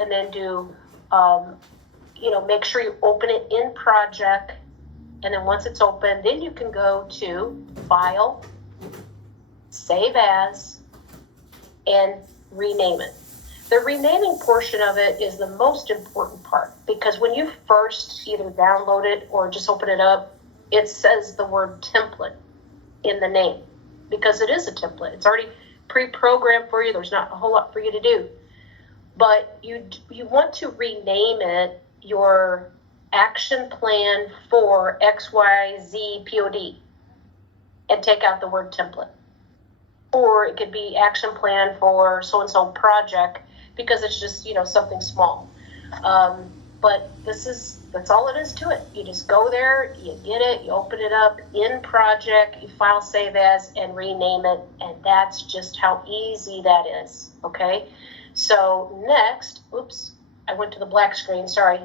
and then do, make sure you open it in project. And then once it's open, then you can go to File, Save As, and rename it. The renaming portion of it is the most important part, because when you first either download it or just open it up, it says the word template in the name, because it is a template. It's already pre-programmed for you. There's not a whole lot for you to do. But you want to rename it your action plan for XYZ POD and take out the word template. Or it could be action plan for so-and-so project, because it's just, something small. But that's all it is to it. You just go there, you get it, you open it up in project, you file save as, and rename it. And that's just how easy that is, okay? So next, oops, I went to the black screen, sorry.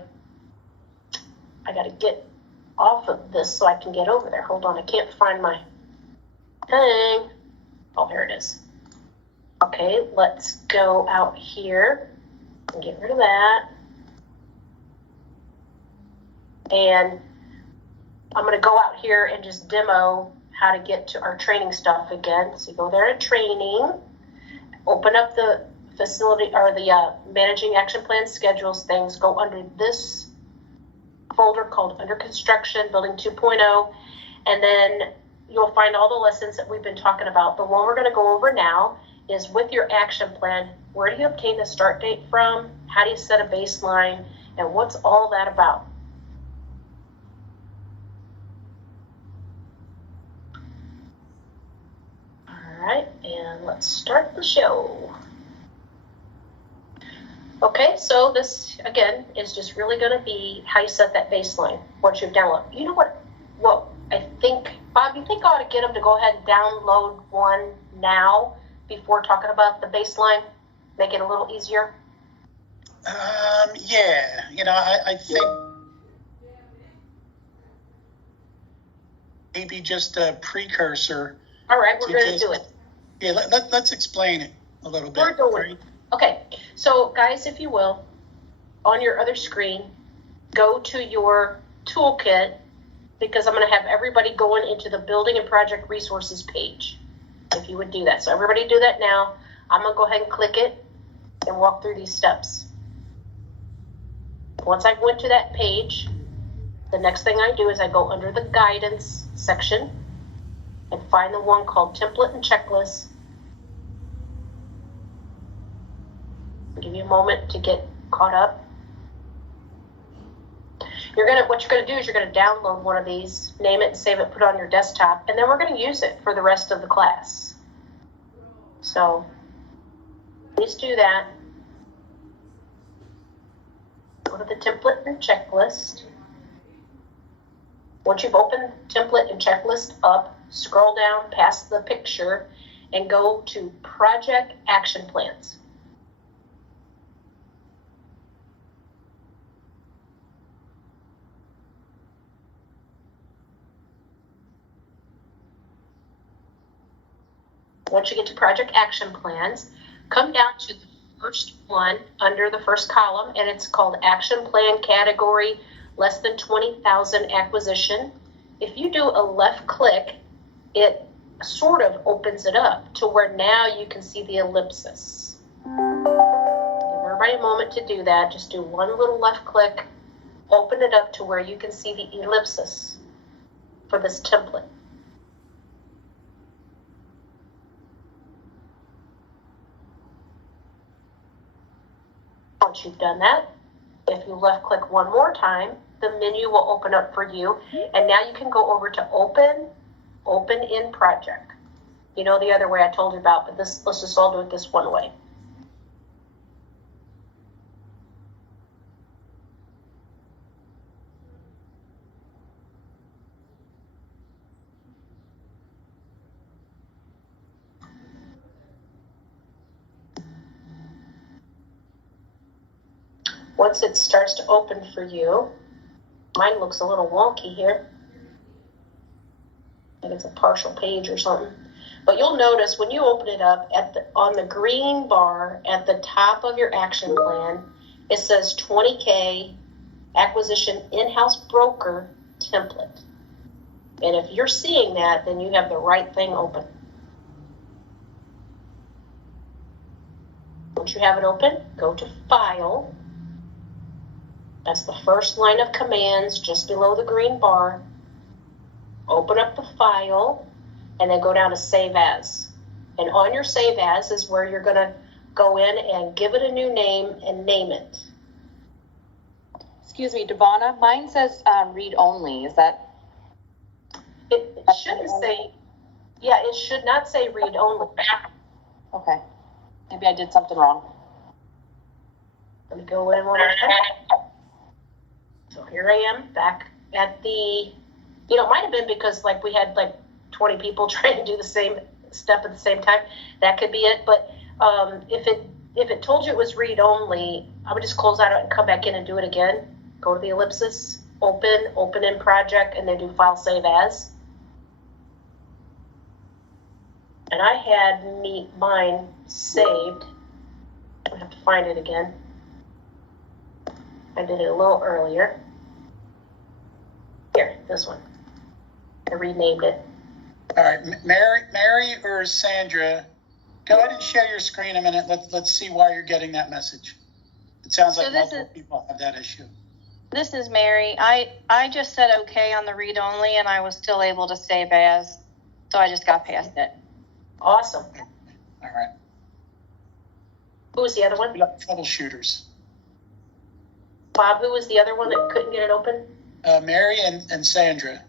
I gotta get off of this so I can get over there. Hold on, I can't find my thing. Oh, here it is. Okay, let's go out here and get rid of that. And I'm going to go out here and just demo how to get to our training stuff again. So you go there to training, open up the facility or the managing action plan schedules things, go under this folder called under construction, building 2.0, and then you'll find all the lessons that we've been talking about. The one we're going to go over now is with your action plan. Where do you obtain the start date from? How do you set a baseline? And what's all that about? All right, and let's start the show. Okay, so this, again, is just really going to be how you set that baseline once you've downloaded. You know what? Well, I think, Bob, you think I ought to get them to go ahead and download one now before talking about the baseline? Make it a little easier? Yeah. I think maybe just a precursor. All right, we're going to do it. Yeah, let's explain it a little bit. We're doing it. Okay, so guys, if you will, on your other screen, go to your toolkit, because I'm going to have everybody going into the building and project resources page, if you would do that. So everybody do that now. I'm going to go ahead and click it and walk through these steps. Once I went to that page, the next thing I do is I go under the guidance section and find the one called template and checklist. I'll give you a moment to get caught up. What you're gonna do is you're gonna download one of these, name it and save it, put it on your desktop, and then we're gonna use it for the rest of the class. So please do that. Go to the template and checklist. Once you've opened template and checklist up, scroll down past the picture and go to project action plans. Once you get to project action plans, come down to the first one under the first column, and it's called action plan category less than 20,000 acquisition. If you do a left click, it sort of opens it up to where now you can see the ellipsis. Give everybody a moment to do that. Just do one little left click, open it up to where you can see the ellipsis for this template. Once you've done that, if you left click one more time, the menu will open up for you, and now you can go over to open in project. The other way I told you about, but let's just all do it this one way. Once it starts to open for you, mine looks a little wonky here. I think it's a partial page or something. But you'll notice when you open it up on the green bar at the top of your action plan, it says 20K acquisition in-house broker template. And if you're seeing that, then you have the right thing open. Once you have it open, go to File. That's the first line of commands just below the green bar. Open up the file and then go down to Save As. And on your Save As is where you're going to go in and give it a new name and name it. Excuse me, Devonna, mine says read only. Is that? It shouldn't say, yeah, it should not say read only. Okay. Maybe I did something wrong. Let me go in one more time. So here I am back at the, it might have been because like we had like 20 people trying to do the same step at the same time. That could be it. But if it told you it was read only, I would just close out and come back in and do it again. Go to the ellipsis, open in project, and then do File Save As. And I had mine saved. I have to find it again. I did it a little earlier. Here, this one. I renamed it. All right, Mary or Sandra, go ahead and share your screen a minute. Let's see why you're getting that message. It sounds like multiple people have that issue. This is Mary. I just said okay on the read only, and I was still able to save as, so I just got past it. Awesome. All right. Who was the other one? We got troubleshooters. Bob, who was the other one that couldn't get it open? Mary and Sandra.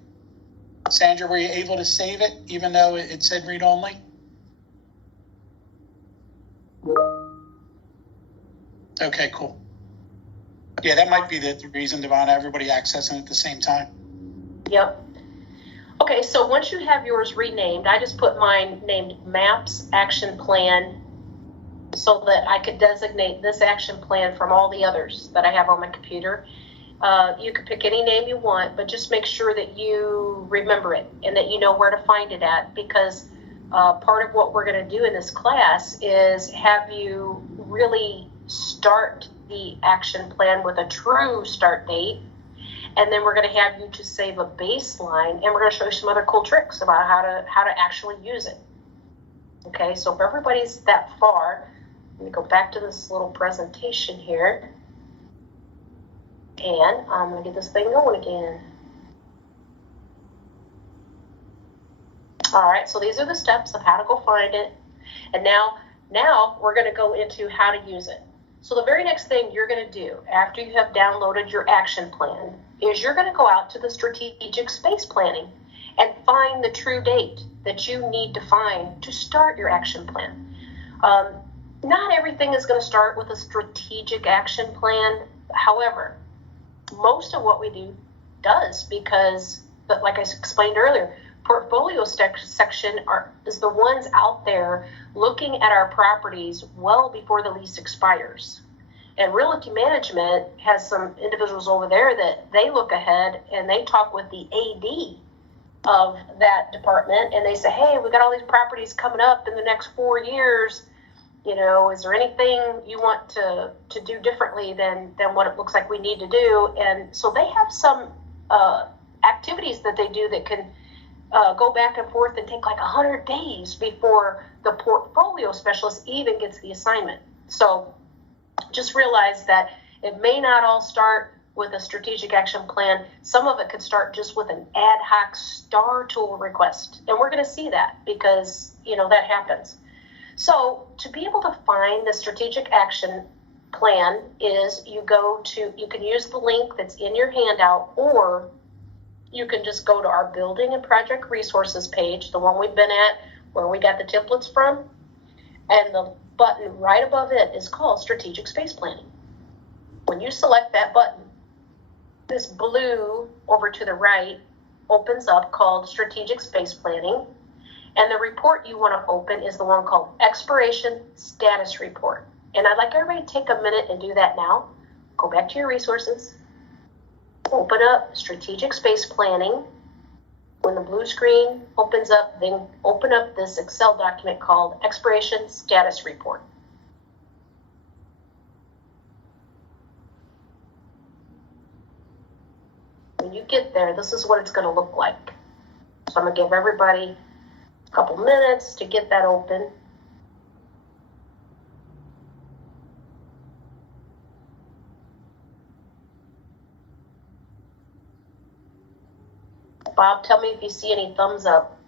Sandra, were you able to save it even though it said read only? Okay, cool. Yeah, that might be the reason, Devonna, everybody accessing it at the same time. Yep. Okay, so once you have yours renamed, I just put mine named Maps Action Plan so that I could designate this action plan from all the others that I have on my computer. You can pick any name you want, but just make sure that you remember it and that you know where to find it at, because part of what we're going to do in this class is have you really start the action plan with a true start date, and then we're going to have you to save a baseline, and we're going to show you some other cool tricks about how to actually use it. Okay, so if everybody's that far, let me go back to this little presentation here. And I'm going to get this thing going again. All right, so these are the steps of how to go find it. And now we're going to go into how to use it. So the very next thing you're going to do after you have downloaded your action plan is you're going to go out to the strategic space planning and find the true date that you need to find to start your action plan. Not everything is going to start with a strategic action plan. However, most of what we do does, because, like I explained earlier, portfolio section is the ones out there looking at our properties well before the lease expires. And realty management has some individuals over there that they look ahead and they talk with the AD of that department, and they say, hey, we got all these properties coming up in the next 4 years. Is there anything you want to do differently than what it looks like we need to do? And so they have some activities that they do that can go back and forth and take like 100 days before the portfolio specialist even gets the assignment. So just realize that it may not all start with a strategic action plan. Some of it could start just with an ad hoc star tool request. And we're going to see that because, that happens. So to be able to find the strategic action plan is you can use the link that's in your handout, or you can just go to our building and project resources page, the one we've been at where we got the templates from, and the button right above it is called strategic space planning. When you select that button, this blue over to the right opens up called strategic space planning. And the report you want to open is the one called Expiration Status Report. And I'd like everybody to take a minute and do that now. Go back to your resources. Open up Strategic Space Planning. When the blue screen opens up, then open up this Excel document called Expiration Status Report. you get there, this is what it's going to look like. So I'm going to give everybody a couple minutes to get that open. Bob, tell me if you see any thumbs up,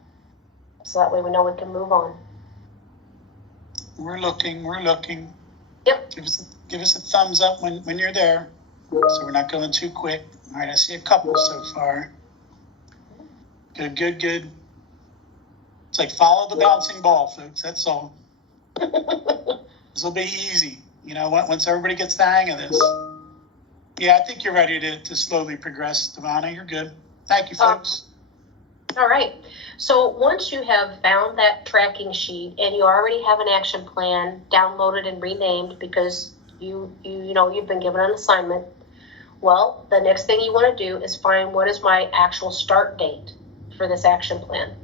so that way we know we can move on. We're looking. Yep. Give us a thumbs up when you're there, so we're not going too quick. All right, I see a couple so far. Good. It's like follow the bouncing ball, folks. That's all. This will be easy, once everybody gets the hang of this. Yeah, I think you're ready to slowly progress, Devonna. You're good. Thank you, folks. All right. So once you have found that tracking sheet and you already have an action plan downloaded and renamed because you've been given an assignment, well, the next thing you want to do is find what is my actual start date for this action plan.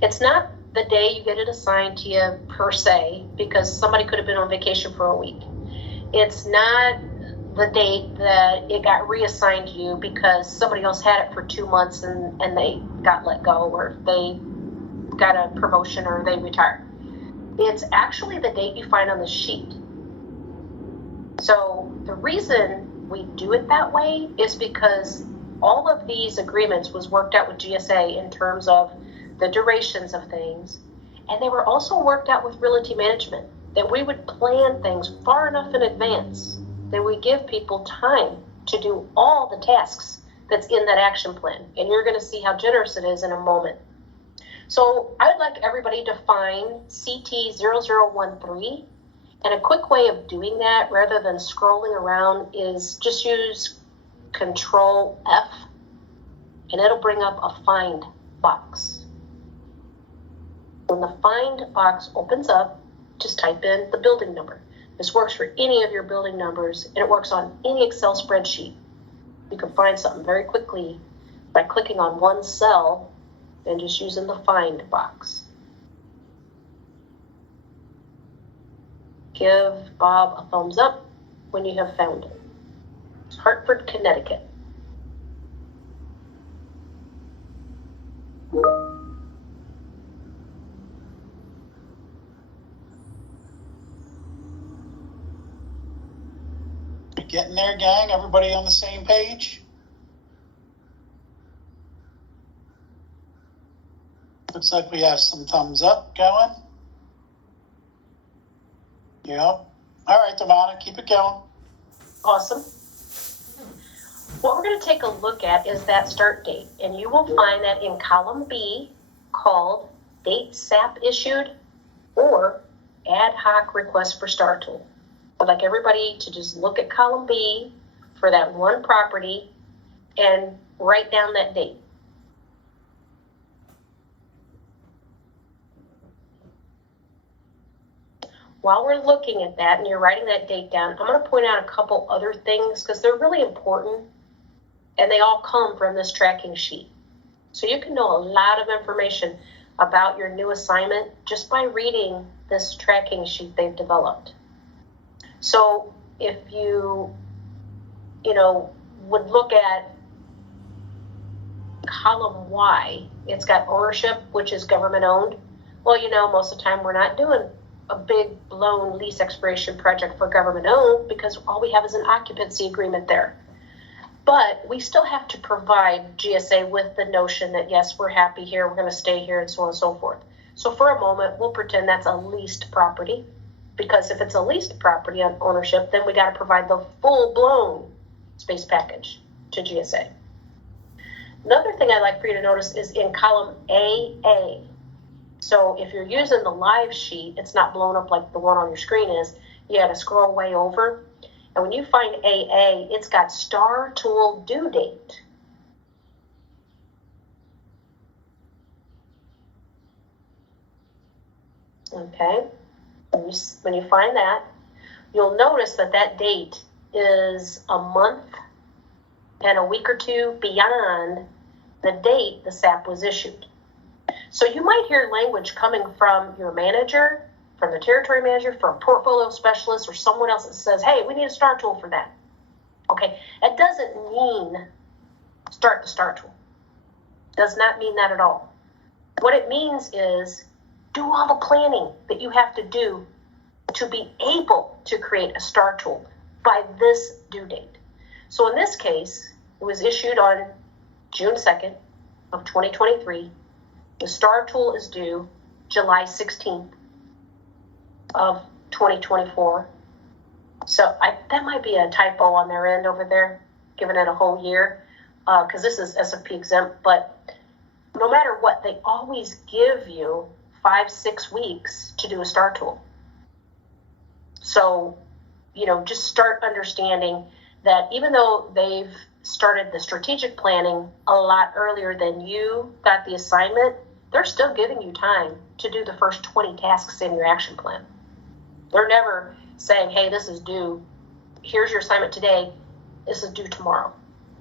It's not the day you get it assigned to you per se, because somebody could have been on vacation for a week. It's not the date that it got reassigned to you because somebody else had it for 2 months and they got let go, or they got a promotion, or they retired. It's actually the date you find on the sheet. So the reason we do it that way is because all of these agreements was worked out with GSA in terms of the durations of things, and they were also worked out with Realty Management, that we would plan things far enough in advance that we give people time to do all the tasks that's in that action plan. And you're going to see how generous it is in a moment. So I'd like everybody to find CT0013. And a quick way of doing that, rather than scrolling around, is just use Control F, and it'll bring up a find box. When the find box opens up, just type in the building number. This works for any of your building numbers, and it works on any Excel spreadsheet. You can find something very quickly by clicking on one cell and just using the find box. Give Bob a thumbs up when you have found it. It's Hartford, Connecticut. Getting there, gang? Everybody on the same page? Looks like we have some thumbs up going. Yep. All right, Devonna, keep it going. Awesome. What we're going to take a look at is that start date, and you will find that in column B, called Date SAP Issued or Ad Hoc Request for Star Tool. I'd like everybody to just look at column B for that one property and write down that date. While we're looking at that and you're writing that date down, I'm going to point out a couple other things because they're really important and they all come from this tracking sheet. So you can know a lot of information about your new assignment just by reading this tracking sheet they've developed. So if you would look at column Y, it's got ownership, which is government owned. Well, most of the time we're not doing a big blown lease expiration project for government owned because all we have is an occupancy agreement there. But we still have to provide GSA with the notion that, yes, we're happy here, we're going to stay here, and so on and so forth. So for a moment, we'll pretend that's a leased property, because if it's a leased property on ownership, then we got to provide the full-blown space package to GSA. Another thing I'd like for you to notice is in column AA. So if you're using the live sheet, it's not blown up like the one on your screen is. You got to scroll way over. And when you find AA, it's got Star Tool due date. Okay. When you find that, you'll notice that that date is a month and a week or two beyond the date the SAP was issued. So you might hear language coming from your manager, from the territory manager, from a portfolio specialist, or someone else that says, hey, we need a Star Tool for that. Okay, that doesn't mean start the STAR tool. Does not mean that at all. What it means is do all the planning that you have to do to be able to create a STAR tool by this due date. So in this case, it was issued on June 2nd of 2023. The STAR tool is due July 16th of 2024. So that might be a typo on their end over there, giving it a whole year, because this is SFP exempt. But no matter what, they always give you 5-6 weeks to do a STAR tool. So, just start understanding that even though they've started the strategic planning a lot earlier than you got the assignment, they're still giving you time to do the first 20 tasks in your action plan. They're never saying, hey, this is due, here's your assignment today, this is due tomorrow.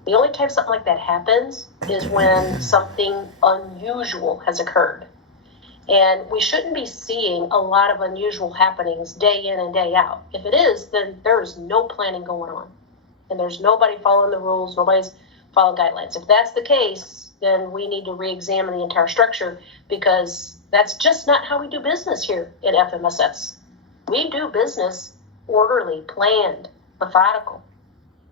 The only time something like that happens is when something unusual has occurred. And we shouldn't be seeing a lot of unusual happenings day in and day out. If it is, then there is no planning going on. And there's nobody following the rules, nobody's following guidelines. If that's the case, then we need to re-examine the entire structure, because that's just not how we do business here at FMSS. We do business orderly, planned, methodical.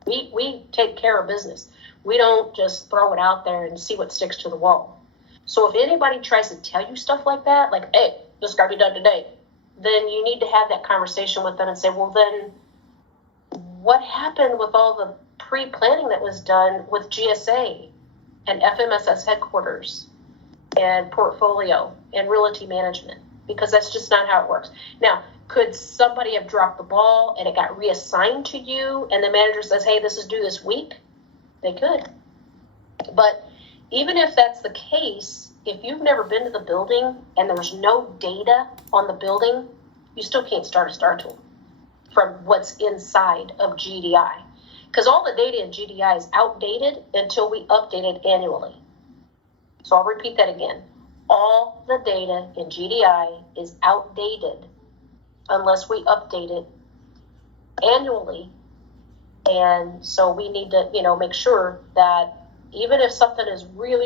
We take care of business. We don't just throw it out there and see what sticks to the wall. So if anybody tries to tell you stuff like that, like, hey, this got to be done today, then you need to have that conversation with them and say, well, then what happened with all the pre-planning that was done with GSA and FMSS headquarters and portfolio and realty management? Because that's just not how it works. Now, could somebody have dropped the ball and it got reassigned to you and the manager says, hey, this is due this week? They could. But even if that's the case, if you've never been to the building and there's no data on the building, you still can't start a STAR tool from what's inside of GDI. Because all the data in GDI is outdated until we update it annually. So I'll repeat that again. All the data in GDI is outdated unless we update it annually. And so we need to, make sure that even if something is really